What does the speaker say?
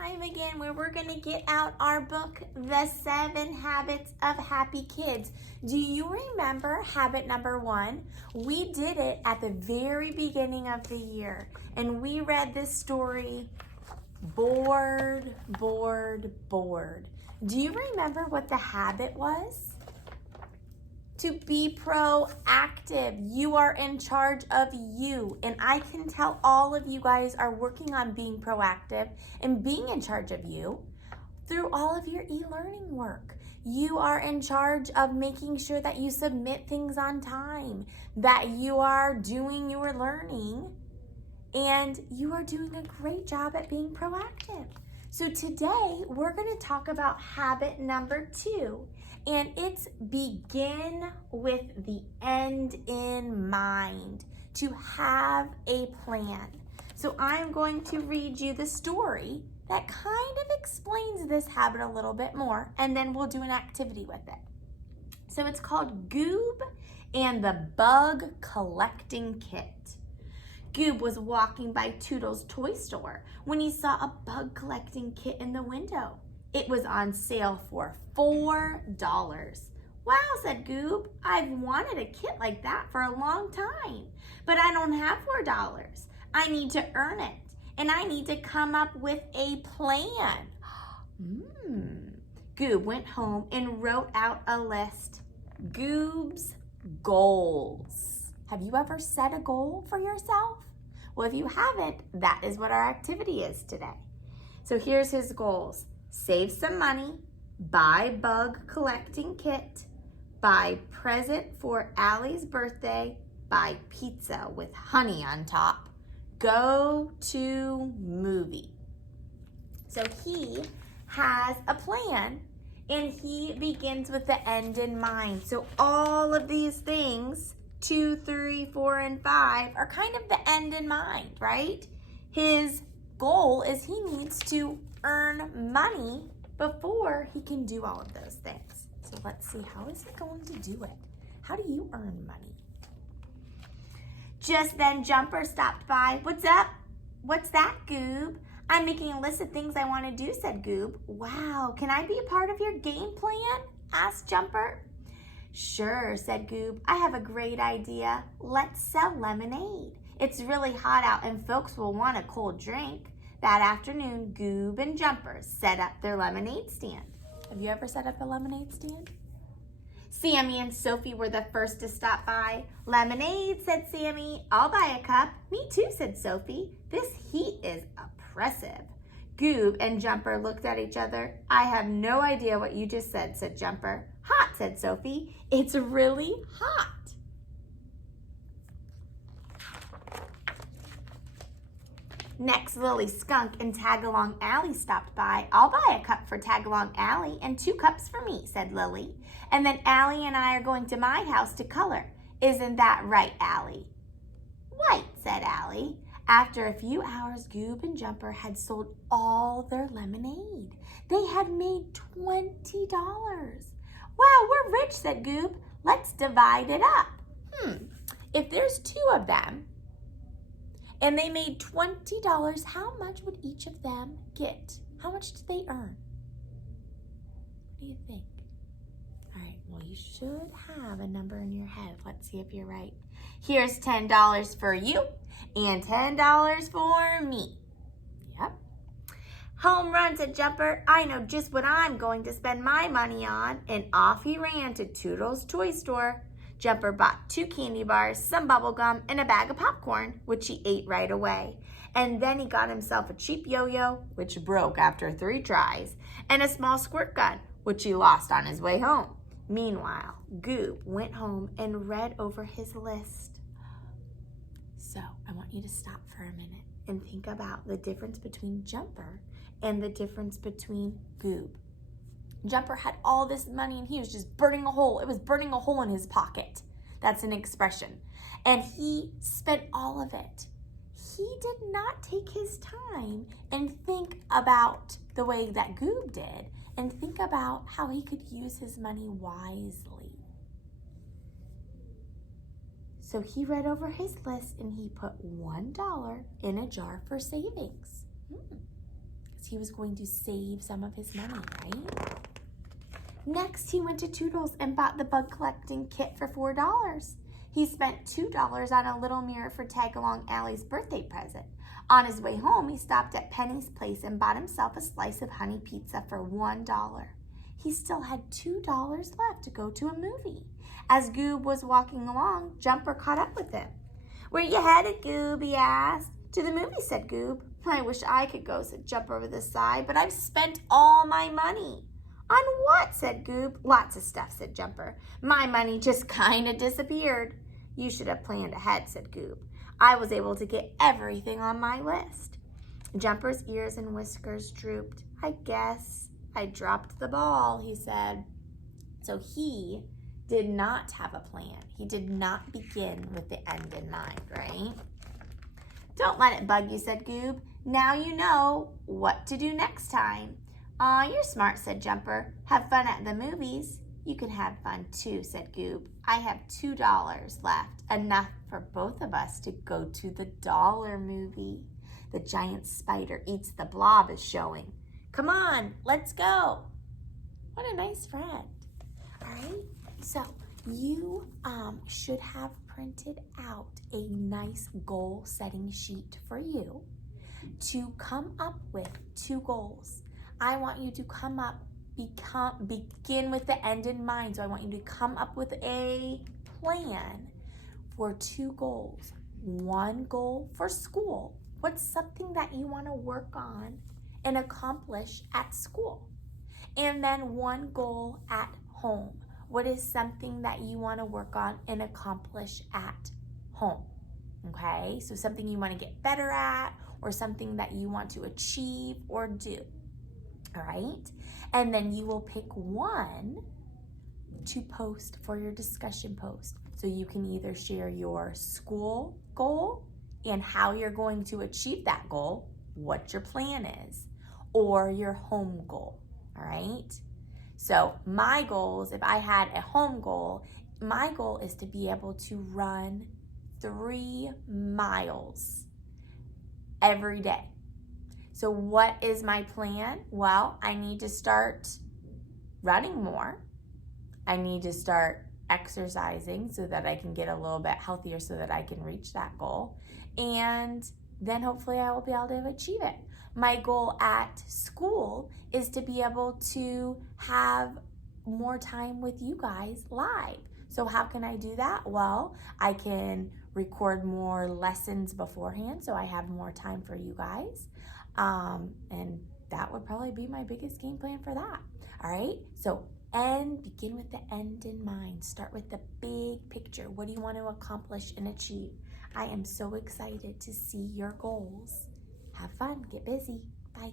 time again where we're going to get out our book, The 7 Habits of Happy Kids. Do you remember habit number 1? We did it at the very beginning of the year, and we read this story, Bored, Bored, Bored. Do you remember what the habit was? To be proactive. You are in charge of you. And I can tell all of you guys are working on being proactive and being in charge of you through all of your e-learning work. You are in charge of making sure that you submit things on time, that you are doing your learning, and you are doing a great job at being proactive. So today we're going to talk about habit number 2. And it's begin with the end in mind, to have a plan. So I'm going to read you the story that kind of explains this habit a little bit more, and then we'll do an activity with it. So it's called Goob and the Bug Collecting Kit. Goob was walking by Toodle's toy store when he saw a bug collecting kit in the window. It was on sale for $4. Wow, said Goob. I've wanted a kit like that for a long time, but I don't have $4. I need to earn it, and I need to come up with a plan. Goob went home and wrote out a list. Goob's goals. Have you ever set a goal for yourself? Well, if you haven't, that is what our activity is today. So here's his goals. Save some money, buy bug collecting kit, buy present for Allie's birthday, buy pizza with honey on top, go to movie. So he has a plan, and he begins with the end in mind. So all of these things, 2, 3, 4, and 5, are kind of the end in mind, right? His goal is he needs to earn money before he can do all of those things. So let's see, how is he going to do it? How do you earn money? Just then Jumper stopped by. What's up? What's that, Goob? I'm making a list of things I want to do, said Goob. Wow, can I be a part of your game plan? Asked Jumper. Sure, said Goob. I have a great idea. Let's sell lemonade. It's really hot out and folks will want a cold drink. That afternoon, Goob and Jumper set up their lemonade stand. Have you ever set up a lemonade stand? Sammy and Sophie were the first to stop by. Lemonade, said Sammy. I'll buy a cup. Me too, said Sophie. This heat is oppressive. Goob and Jumper looked at each other. I have no idea what you just said Jumper. Hot, said Sophie. It's really hot. Next, Lily Skunk and Tagalong Allie stopped by. I'll buy a cup for Tagalong Allie and 2 cups for me, said Lily. And then Allie and I are going to my house to color. Isn't that right, Allie? Right, said Allie. After a few hours, Goob and Jumper had sold all their lemonade. They had made $20. Wow, we're rich, said Goob. Let's divide it up. If there's 2 of them, and they made $20, how much would each of them get? How much did they earn? What do you think? All right, well, you should have a number in your head. Let's see if you're right. Here's $10 for you and $10 for me. Yep. Home run, said Jumper. I know just what I'm going to spend my money on. And off he ran to Toodle's toy store. Jumper bought 2 candy bars, some bubble gum, and a bag of popcorn, which he ate right away. And then he got himself a cheap yo-yo, which broke after 3 tries, and a small squirt gun, which he lost on his way home. Meanwhile, Goob went home and read over his list. So I want you to stop for a minute and think about the difference between Jumper and the difference between Goob. Jumper had all this money and he was just burning a hole. It was burning a hole in his pocket. That's an expression. And he spent all of it. He did not take his time and think about the way that Goob did and think about how he could use his money wisely. So he read over his list and he put $1 in a jar for savings. Because he was going to save some of his money, right? Next, he went to Toodles and bought the bug collecting kit for $4. He spent $2 on a little mirror for Tagalong Allie's birthday present. On his way home, he stopped at Penny's place and bought himself a slice of honey pizza for $1. He still had $2 left to go to a movie. As Goob was walking along, Jumper caught up with him. "Where you headed, Goob?" he asked. "To the movie," said Goob. "I wish I could go," said Jumper with a sigh, "but I've spent all my money." "On what?" said Goob. "Lots of stuff," said Jumper. "My money just kind of disappeared." "You should have planned ahead," said Goob. "I was able to get everything on my list." Jumper's ears and whiskers drooped. "I guess I dropped the ball," he said. So he did not have a plan. He did not begin with the end in mind, right? "Don't let it bug you," said Goob. "Now you know what to do next time." "Aw, you're smart," said Jumper. "Have fun at the movies." "You can have fun too," said Goob. "I have $2 left, enough for both of us to go to the dollar movie. The giant spider eats the blob is showing. Come on, let's go." What a nice friend. All right, so you should have printed out a nice goal setting sheet for you to come up with 2 goals. I want you to begin with the end in mind. So I want you to come up with a plan for 2 goals. 1 goal for school. What's something that you want to work on and accomplish at school? And then 1 goal at home. What is something that you want to work on and accomplish at home? Okay, so something you want to get better at, or something that you want to achieve or do. All right, and then you will pick 1 to post for your discussion post. So you can either share your school goal and how you're going to achieve that goal, what your plan is, or your home goal. All right, so my goals, if I had a home goal, my goal is to be able to run 3 miles every day. So what is my plan? Well, I need to start running more. I need to start exercising so that I can get a little bit healthier so that I can reach that goal. And then hopefully I will be able to achieve it. My goal at school is to be able to have more time with you guys live. So how can I do that? Well, I can record more lessons beforehand so I have more time for you guys. And that would probably be my biggest game plan for that. All right, so begin with the end in mind. Start with the big picture. What do you want to accomplish and achieve? I am so excited to see your goals. Have fun, get busy. Bye.